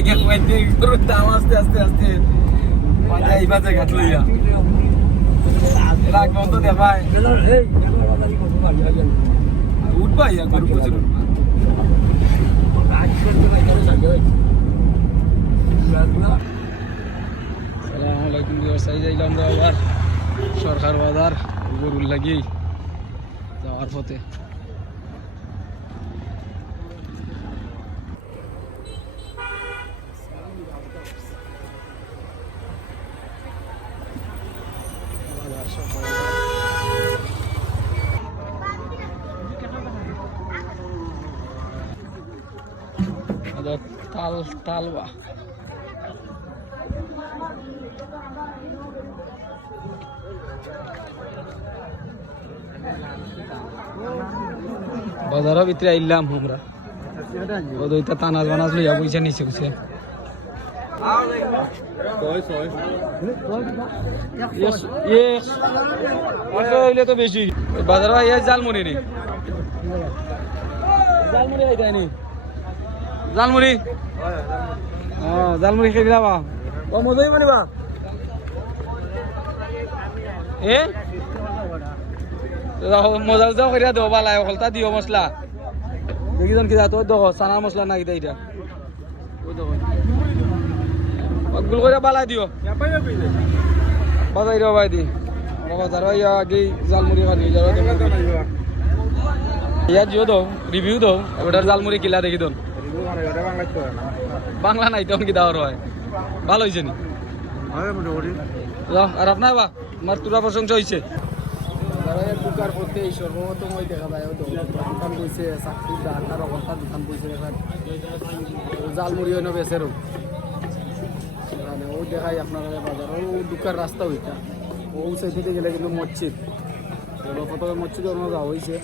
দেখে কইতে গরুর দাম আস্তে আস্তে আস্তে পাঁচা এই পাঁচা ঘাট লইয়া রাগ বন্ধ দে ভাই উঠবা ইয়া গরু প্রচুর উঠবা আসসালামু আলাইকুম ব্যবসায়ী যাইলাম আমরা আবার সরকার বাজার গরুর লাগি যাওয়ার পথে তাল তালবা বাজারের ভিতরে আইলাম আমরা ও দুইটা তানাজ বানাজ লইয়া পয়সা নিচে গেছে তো বেশি বাজার ভাই জালমুড়ি নি জালমুড়ি খাইতানি জালমুড়ি জালমুড়ি খেয়ে যাবা ও মজাই মানিবা এ মজা যাও করিয়া দেবো বালাই অকলতা দিও মশলা দেখিজন কি তোর দেখো চানা মশলা না কিতা এটা গুল করে বালাই দিও বাজাই দিও ভাই দি বাজার ভাই আগে জালমুড়ি খানি ইয়ার জিও দাও রিভিউ দাও ওটার জালমুড়ি কিলা দেখি দন বাংলা নাই তখন কি দাওয়ার হয় ভালো হয়েছে নি আর আপনার বা আমার তুরা প্রশংসা হয়েছে দোকান করতে এই সর্বপ্রথম ওই দেখা যায় দোকান বইছে চাকরির ডাক্তার অবস্থা দোকান বইছে জালমুড়ি হইন বেচেরও ও দেখাই আপনার বাজার ও দোকান রাস্তা ওইটা ও সাইডে গেলে কিন্তু মসজিদ প্রথমে মসজিদ যাওয়া হয়েছে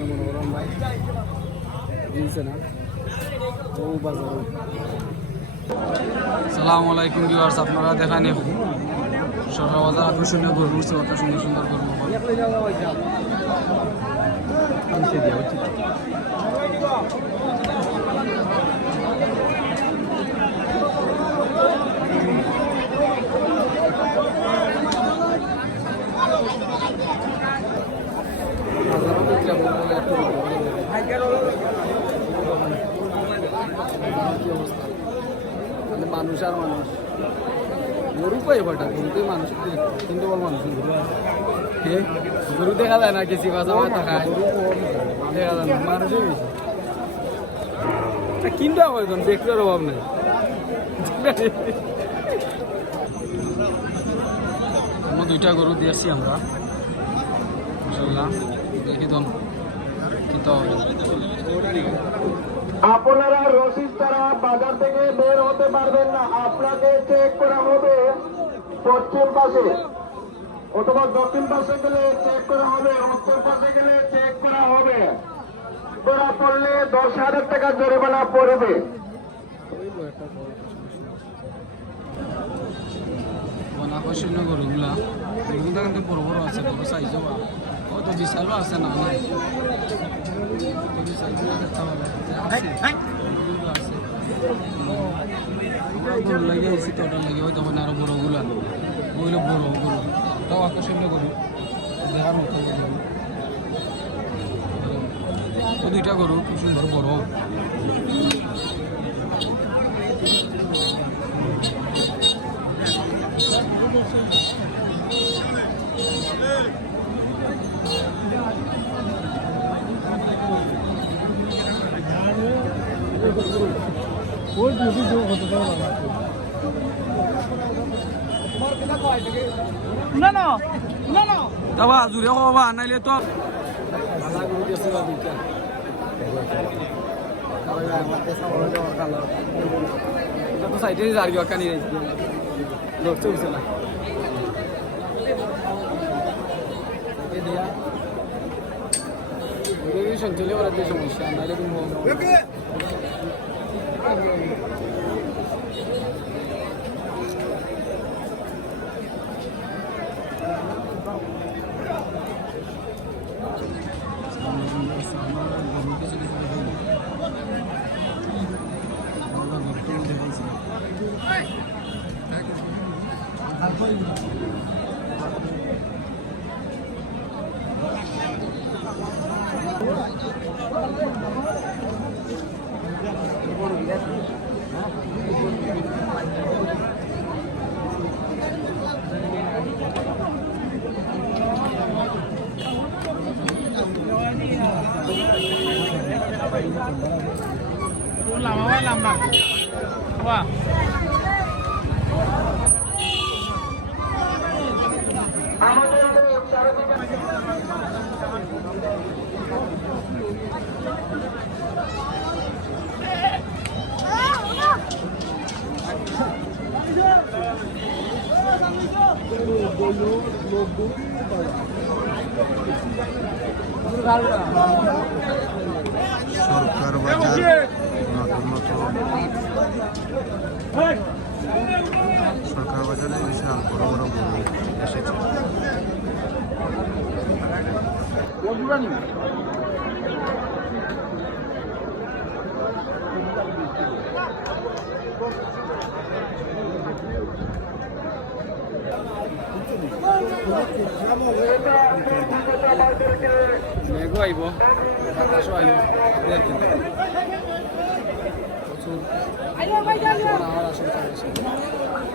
মনে করলাম ভাই বুঝছে না ও বাজার আসসালামু আলাইকুম ভিউয়ার্স আপনারা দেখান সরকার বাজার আকর্ষণীয় গরু উঠছে কত সুন্দর সুন্দর গরু মানুষ আর মানুষ গরু পাই বটা গরুতে মানুষ কিন্তু বল মানুষ গরু দেখা যায় না কিছু বাজা খায় দেখা যায় না মানুষই বেশি কিনতে হবে এখন দেখতে অভাব নেই আমরা দুইটা গরু দিয়েছি আমরা দেখি দন কিনতে হবে আপনারা রসিদ ছাড়া বাজার থেকে বের হতে পারবেন না আপনাকে চেক করা হবে পশ্চিম পাশে অথবা দক্ষিণ পাশে গেলে চেক করা হবে উত্তর পাশে গেলে চেক করা হবে ধরা পড়লে 10,000 টাকা জরিমানা পড়বে আকর্ষণীয় গরুগুলা গরুগুলা কিন্তু বড় বড় আছে বড় সাইজও কত বিশালও আছে না নাই গরু লাগে আইসি তো ওটার লাগে হয়তো আরো বড়গুলা ওইগুলো বড় গরু তাও আকর্ষণীয় গরু দেখার মতো ও দুইটা গরু খুব সুন্দর বড় তাবা জুড়ে হবা নাইলে তো সাইডে আর কানি ধরতে হচ্ছে না সঞ্চলে করার যে সমস্যা নাইলে তুমি কিছু lama lama wah সরকার বাজার সরকার বাজারে বিশাল বড় বড় গরু এসেছে। মেঘ আইব বাতাসও আইব দেখেন প্রচুর আমার আশঙ্কা আছে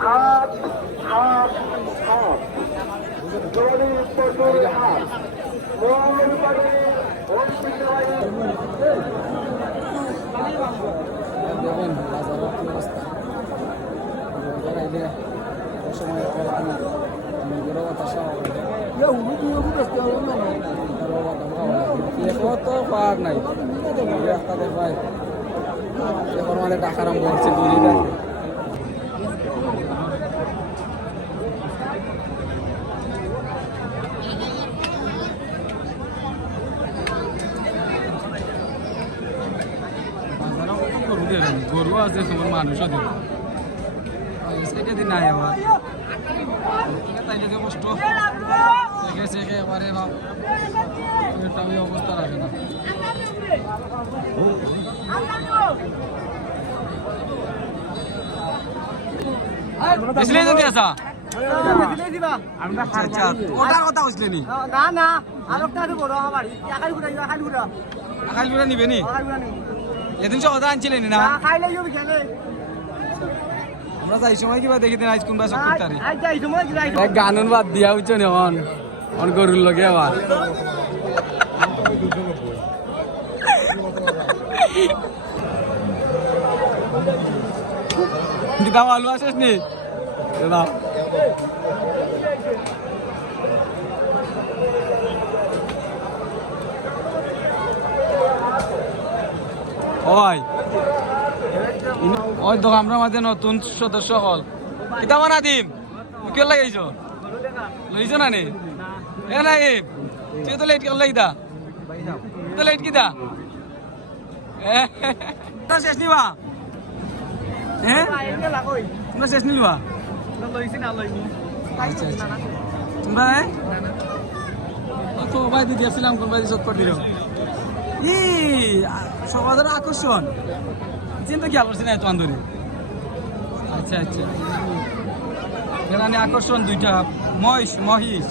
হাত হাত হাত জোরে প্রচুর হাত মৌলবাদী ঐতিহ্যবাহী দেখেন বাজারের কি অবস্থা বাজার আইলে সময় মেঘেরও বাতাসও তো পার নাই রাস্তা দেখায় এখন মানে টাকা আরম্ভ হচ্ছে দুইটা গরু আছে তোমার মানুষও দেবে সেটা দিন নাই আবার তাই যদি কষ্ট দেখেছে একেবারে আমি অবস্থা রাখে না কথা কৈছিলে নি আকাইলপুরা নিবে নি এদিন সহজা আনছিলেন না আমরা যাই সময় কিবা দেখি দিন আজ কোনবা সব করতারি গানুন বাদ দিয়া হইছ নি অন গরুর লগে আবার দাও আলু আসিস নি দাও ওই ওই তো আমরা মাঝে নতুন সদস্য হল কিতা বানা দিম কি লাগাইছ লইছ না নি এ নাই তুই তো লেট কর লাইদা তো লেট কিতা তা শেষ নিবা হ্যাঁ তোমরা শেষ নিবা আচ্ছা আচ্ছা তোমরা তো ভাই দিদি আসছিলাম কোন ভাই সৎ করে দিল ই সমাজের আকর্ষণ চিন্তা কি করছি না এত আন্দোলন আচ্ছা আচ্ছা এখানে আকর্ষণ দুইটা মহিষ মহিষ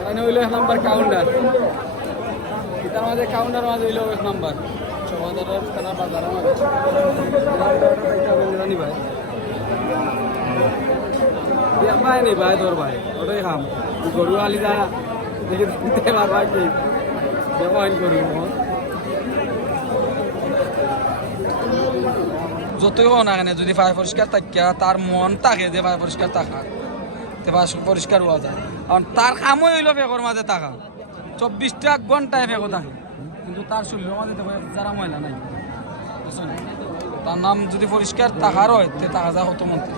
এখানে হইলো 1 নাম্বার কাউন্টার এটার মাঝে কাউন্টার মাঝে হইলো 1 নাম্বার সমাধানের থানা বাজারের মাঝে নি ভাই ভাই নি ভাই তোর ভাই ওটাই খাম গরু আলি যা দেখি দিতে পারবা কি যেমন গরু যতই হোক না কেন যদি ভাই পরিষ্কার থাকিয়া তার মন থাকে যে ভাই পরিষ্কার থাকা পরিষ্কার হওয়া যায় কারণ তার কামই হইল বেগর মাঝে থাকা 24টা ঘন্টায় বেগ থাকে কিন্তু তার শরীরের মাঝে যারা ময়লা নাই বুঝছেন তার নাম যদি পরিষ্কার থাকার হয় তে থাকা যায় হতো মন্ত্রী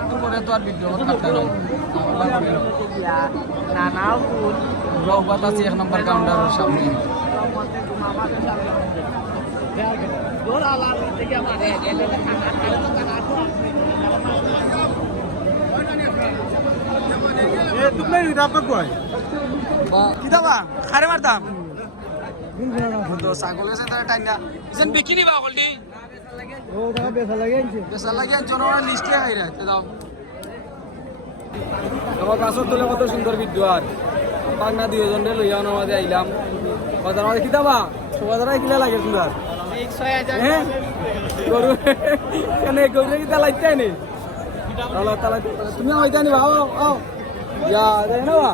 একটু পরে তো আর বিদ্রোহ থাকতে রহবাত আছে 1 নম্বর কাউন্টারের সামনে কিতাবা খারে মারতাম তো ছাগল আছে তারা টাইনা যেন বিক্রি দিবা অলরেডি ও টাকা বেচা লাগে জনগণের লিস্টে খাই রে দাও আমার গাছর তলে কত সুন্দর বিদ্যুৎ পাগনা 2 জন লইয়া আমাদের আইলাম বাজার আমাদের কিতাবা বাজারে কিলা লাগে সুন্দর 6000 হ্যাঁ গরু কেন গরু কিতা লাগতে নি তালা তালা তুমি হইতা নি বাও আও ইয়া দেই না বা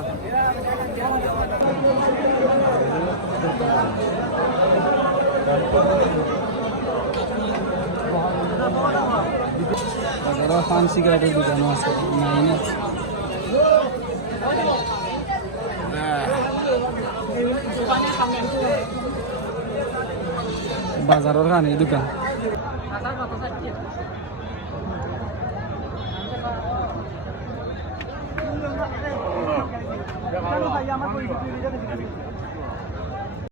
বাজারে পান সিগারেটের দোকান আছে নাই না বাজারের খানে দোকান আমার